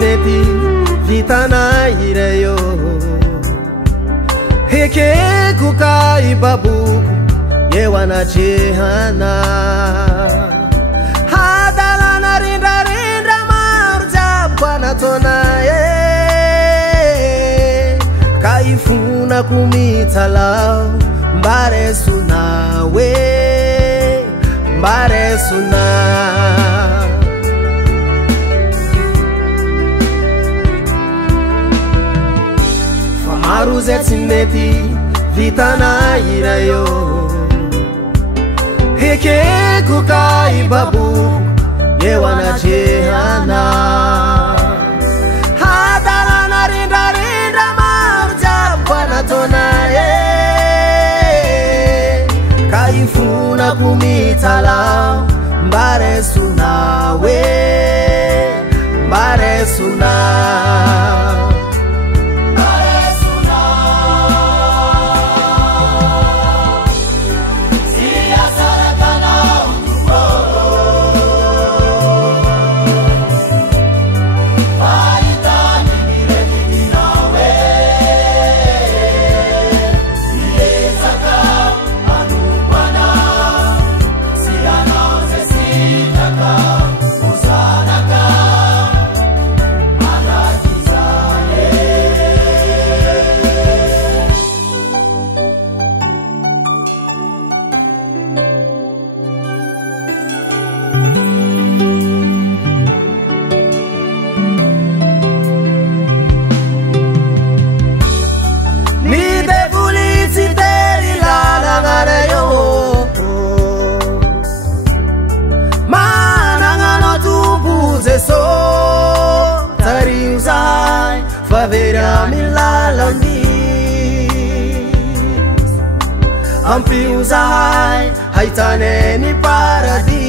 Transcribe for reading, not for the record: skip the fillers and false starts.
mety vitana irayo hekeko ka ibaboko eo anatrehana hadalana rindrarindra maro jiaby anataona ka ifonako mitsalao mba raisona hoe mba raisona maro zay tsy mety vitana irayo hekeko ka ibaboko eo anatrehana hadalana rindrarindra maro jiaby anataona ka ifonako mitsalao mba raisona hoe mba raisona Vera milalandis ampiuzahay haitane ni paradis